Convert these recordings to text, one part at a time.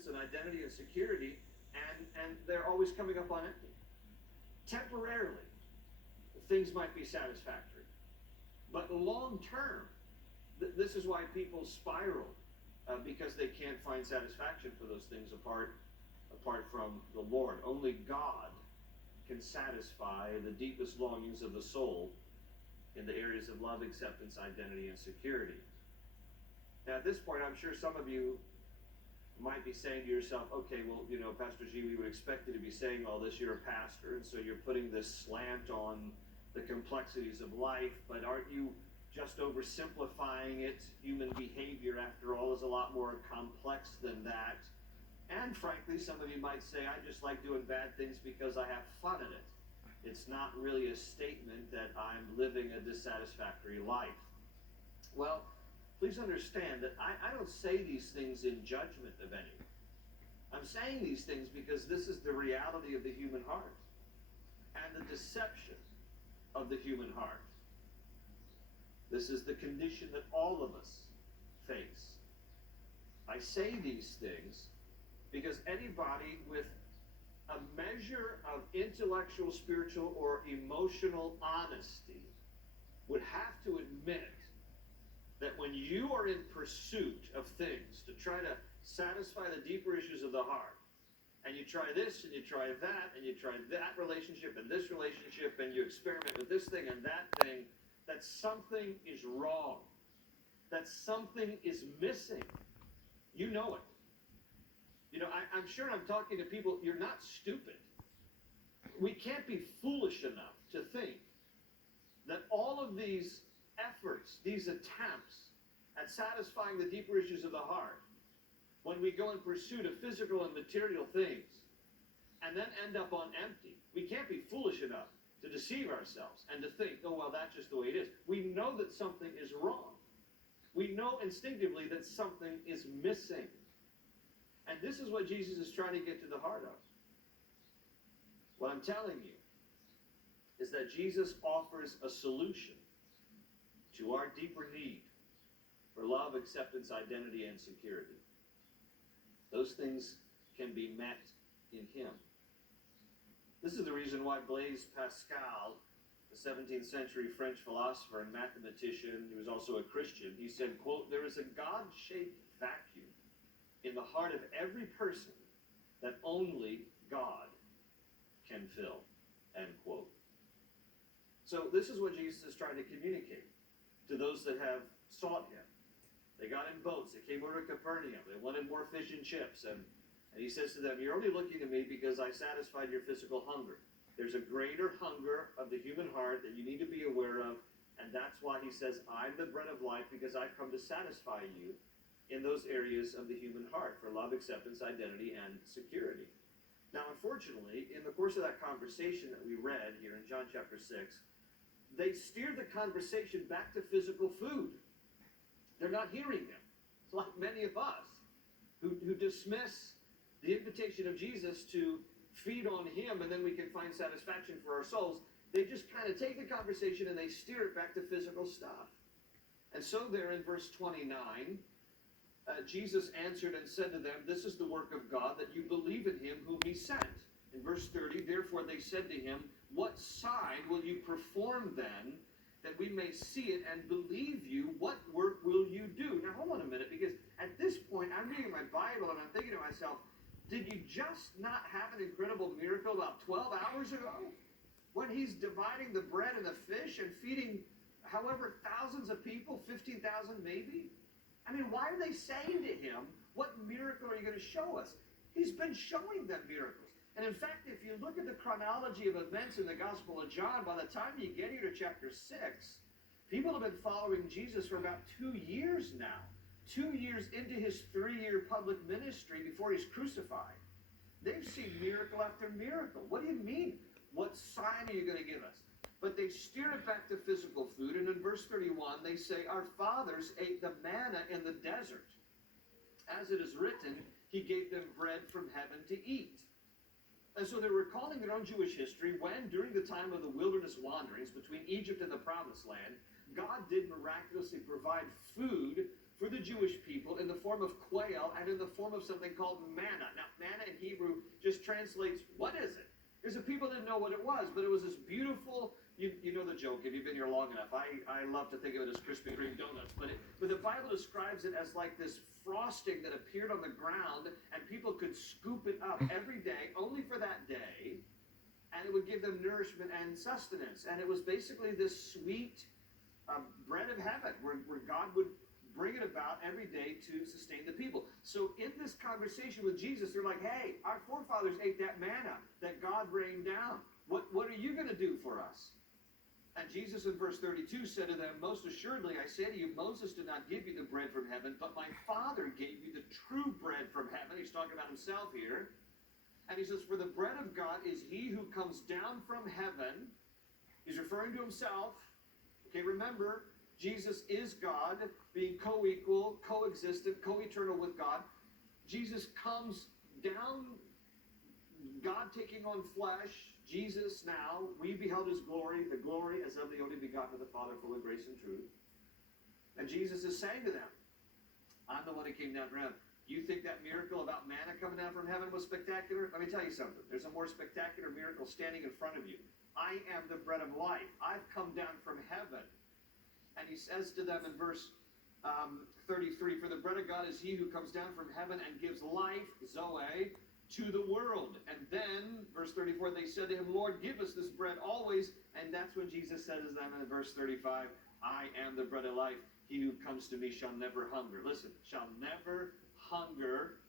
acceptance and identity and security, and they're always coming up on empty. Temporarily, things might be satisfactory, but long term, this is why people spiral, because they can't find satisfaction for those things apart from the Lord. Only God can satisfy the deepest longings of the soul in the areas of love, acceptance, identity, and security. Now, at this point, I'm sure some of you might be saying to yourself, okay, well, Pastor G, we would expect you to be saying all this. You're a pastor, and so you're putting this slant on the complexities of life, but aren't you just oversimplifying it? Human behavior, after all, is a lot more complex than that. And frankly, some of you might say, I just like doing bad things because I have fun in it. It's not really a statement that I'm living a dissatisfactory life. Well, please understand that I don't say these things in judgment of any. I'm saying these things because this is the reality of the human heart and the deception of the human heart. This is the condition that all of us face. I say these things because anybody with a measure of intellectual, spiritual, or emotional honesty would have to admit that when you are in pursuit of things to try to satisfy the deeper issues of the heart, and you try this and you try that and you try that relationship and this relationship and you experiment with this thing and that thing, that something is wrong, that something is missing. You know it. I'm sure I'm talking to people, you're not stupid. We can't be foolish enough to think that all of these efforts, these attempts at satisfying the deeper issues of the heart, when we go in pursuit of physical and material things, and then end up on empty, we can't be foolish enough to deceive ourselves and to think, oh, well, that's just the way it is. We know that something is wrong. We know instinctively that something is missing. And this is what Jesus is trying to get to the heart of. What I'm telling you is that Jesus offers a solution to our deeper need for love, acceptance, identity, and security. Those things can be met in him. This is the reason why Blaise Pascal, the 17th century French philosopher and mathematician, he was also a Christian, he said, quote, "There is a God-shaped vacuum in the heart of every person that only God can fill," end quote. So this is what Jesus is trying to communicate to those that have sought him. They got in boats, they came over to Capernaum, they wanted more fish and chips, and he says to them, you're only looking to me because I satisfied your physical hunger. There's a greater hunger of the human heart that you need to be aware of, and that's why he says, I'm the bread of life, because I've come to satisfy you in those areas of the human heart for love, acceptance, identity, and security. Now, unfortunately, in the course of that conversation that we read here in John chapter 6, they steered the conversation back to physical food. They're not hearing him. It's like many of us who dismiss the invitation of Jesus to feed on him and then we can find satisfaction for our souls. They just kind of take the conversation and they steer it back to physical stuff. And so there in verse 29, Jesus answered and said to them, this is the work of God, that you believe in him whom he sent. In verse 30, therefore they said to him, what sign will you perform then, that we may see it and believe you? What work will you do? Now hold on a minute, because at this point I'm reading my Bible and I'm thinking to myself, did you just not have an incredible miracle about 12 hours ago? When he's dividing the bread and the fish and feeding however thousands of people, 15,000 maybe? I mean, why are they saying to him, what miracle are you going to show us? He's been showing them miracles. And in fact, if you look at the chronology of events in the Gospel of John, by the time you get here to chapter 6, people have been following Jesus for about 2 years now. 2 years into his 3-year public ministry before he's crucified. They've seen miracle after miracle. What do you mean? What sign are you going to give us? But they steer it back to physical food. And in verse 31, they say, our fathers ate the manna in the desert. As it is written, he gave them bread from heaven to eat. And so they're recalling their own Jewish history when, during the time of the wilderness wanderings between Egypt and the Promised Land, God did miraculously provide food for the Jewish people in the form of quail and in the form of something called manna. Now, manna in Hebrew just translates, what is it? Because the people didn't know what it was, but it was this beautiful, you know the joke, if you've been here long enough. I love to think of it as Krispy Kreme donuts, but the Bible describes it as like this frosting that appeared on the ground, and people could scoop it up every day, only for that day, and it would give them nourishment and sustenance. And it was basically this sweet bread of heaven, where God would bring it about every day to sustain the people. So in this conversation with Jesus, they're like, hey, our forefathers ate that manna that God rained down. What are you going to do for us? And Jesus in verse 32 said to them, most assuredly, I say to you, Moses did not give you the bread from heaven, but my Father gave you the true bread from heaven. He's talking about himself here. And he says, for the bread of God is he who comes down from heaven. He's referring to himself. Okay, remember, Jesus is God, being co-equal, co-existent, co-eternal with God. Jesus comes down, God taking on flesh, Jesus now, we beheld his glory, the glory as of the only begotten of the Father, full of grace and truth. And Jesus is saying to them, I'm the one who came down from heaven. You think that miracle about manna coming down from heaven was spectacular? Let me tell you something. There's a more spectacular miracle standing in front of you. I am the bread of life. I've come down from heaven. And he says to them in verse 33, for the bread of God is he who comes down from heaven and gives life, Zoe, to the world. And then, verse 34, they said to him, Lord, give us this bread always. And that's when Jesus says to them in verse 35, I am the bread of life. He who comes to me shall never hunger. Listen, shall never hunger.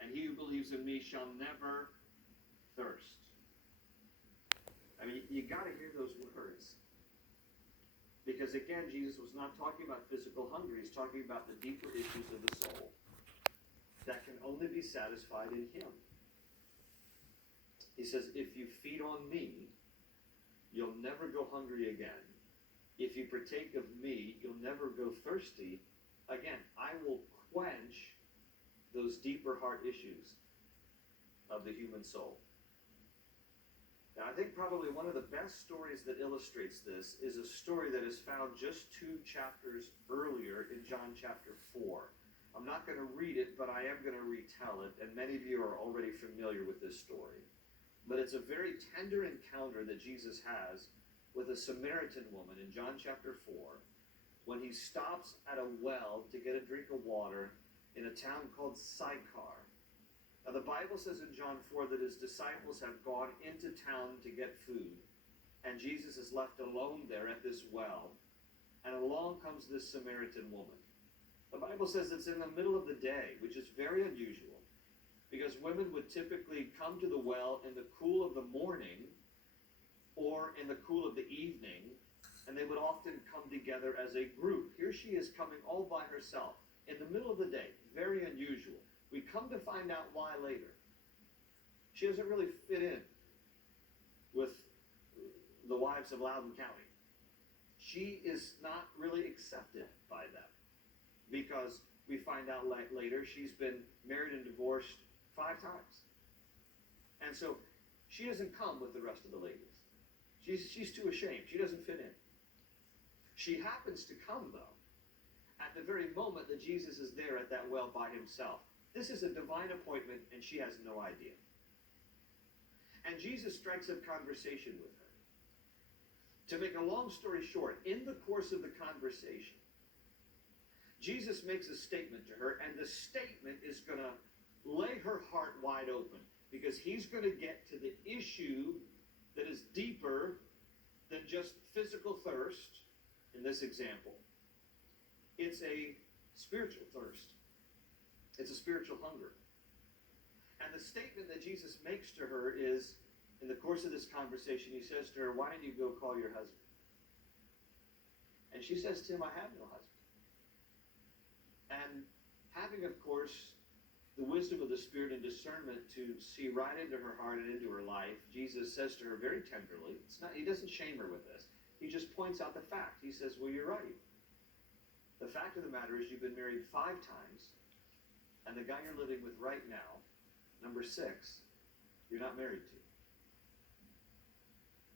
And he who believes in me shall never thirst. I mean, you got to hear those words. Because again, Jesus was not talking about physical hunger. He's talking about the deeper issues of the soul that can only be satisfied in him. He says, if you feed on me, you'll never go hungry again. If you partake of me, you'll never go thirsty again. I will quench those deeper heart issues of the human soul. Now, I think probably one of the best stories that illustrates this is a story that is found just 2 chapters earlier in John chapter 4. I'm not going to read it, but I am going to retell it, and many of you are already familiar with this story. But it's a very tender encounter that Jesus has with a Samaritan woman in John chapter 4, when he stops at a well to get a drink of water in a town called Sychar. Now, the Bible says in John 4 that his disciples have gone into town to get food, and Jesus is left alone there at this well, and along comes this Samaritan woman. The Bible says it's in the middle of the day, which is very unusual, because women would typically come to the well in the cool of the morning or in the cool of the evening, and they would often come together as a group. Here she is coming all by herself in the middle of the day, very unusual. We come to find out why later. She doesn't really fit in with the wives of Loudoun County. She is not really accepted by them, because we find out later she's been married and divorced 5 times. And so she doesn't come with the rest of the ladies. She's too ashamed. She doesn't fit in. She happens to come, though, at the very moment that Jesus is there at that well by himself. This is a divine appointment, and she has no idea. And Jesus strikes up conversation with her. To make a long story short, in the course of the conversation, Jesus makes a statement to her, and the statement is going to lay her heart wide open, because he's going to get to the issue that is deeper than just physical thirst in this example. It's a spiritual thirst. It's a spiritual hunger. And the statement that Jesus makes to her is, in the course of this conversation, he says to her, why don't you go call your husband? And she says to him, I have no husband. And having, of course, the wisdom of the Spirit and discernment to see right into her heart and into her life, Jesus says to her very tenderly, he doesn't shame her with this. He just points out the fact. He says, well, you're right. The fact of the matter is you've been married 5 times, and the guy you're living with right now, number 6, you're not married to.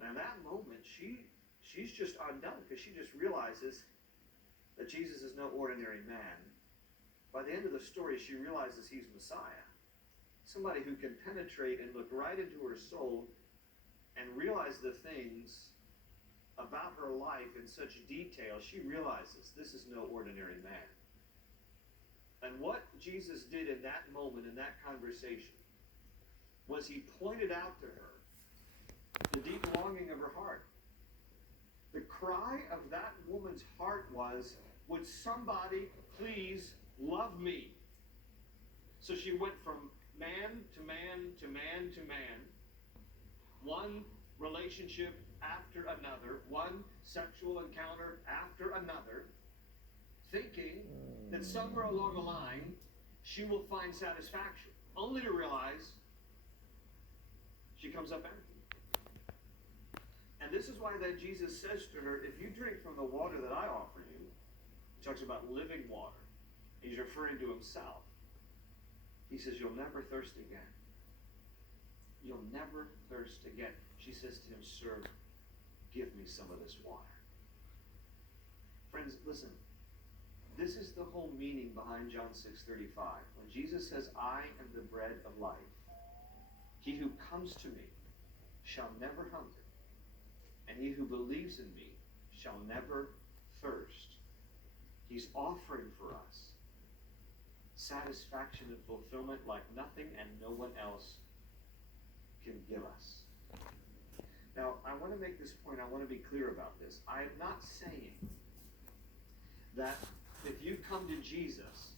Now, in that moment, she's just undone, because she just realizes that Jesus is no ordinary man, By the end of the story, she realizes he's Messiah. Somebody who can penetrate and look right into her soul and realize the things about her life in such detail. She realizes this is no ordinary man. And what Jesus did in that moment, in that conversation, was he pointed out to her the deep longing of her heart. The cry of that woman's heart was, would somebody please love me? So she went from man to man to man to man, one relationship after another, one sexual encounter after another, thinking that somewhere along the line she will find satisfaction, only to realize she comes up empty. And this is why then Jesus says to her, if you drink from the water that I offer you, he talks about living water. He's referring to himself. He says, you'll never thirst again. You'll never thirst again. She says to him, sir, give me some of this water. Friends, listen. This is the whole meaning behind John 6:35. When Jesus says, I am the bread of life. He who comes to me shall never hunger, and he who believes in me shall never thirst. He's offering for us satisfaction and fulfillment like nothing and no one else can give us. Now, I want to make this point. I want to be clear about this. I am not saying that if you come to Jesus,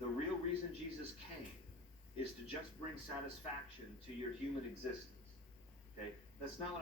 the real reason Jesus came is to just bring satisfaction to your human existence. Okay? That's not what